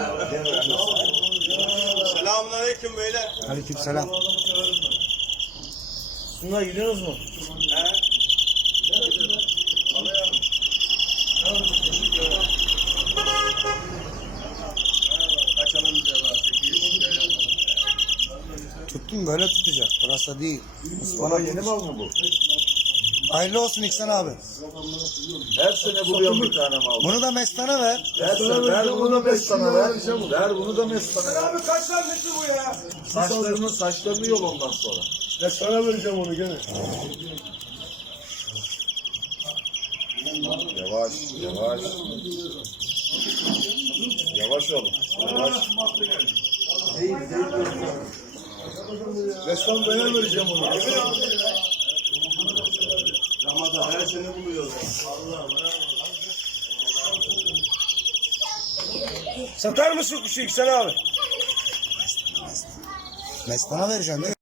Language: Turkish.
Ya, ya, ya, ya, ya, ya. Selamun aleyküm beyler. Aleyküm selam. Sunay gidiyorsunuz mu? Tuttum böyle tutacak. Burası değil. Bana yeni mal mı bu? Hayırlı olsun İhsan abi. Her sene buluyorum bir mi? tane mal. Bunu da Mestan'a ver. Her sene ver, ver bunu da Mestan'a ver. Ver bunu da Mestan'a ver. Abi kaç tane bu ya? Saçlarını, saçlarını yol ondan sonra. Mestan'a vereceğim onu gene. cavaş, cavaş. cavaş oğlum, yavaş, yavaş. Yavaş ol. Yavaş. Mestan ben vereceğim onu. Satar mısın kuşu İksel abi? Mesdana vereceğim değil mi?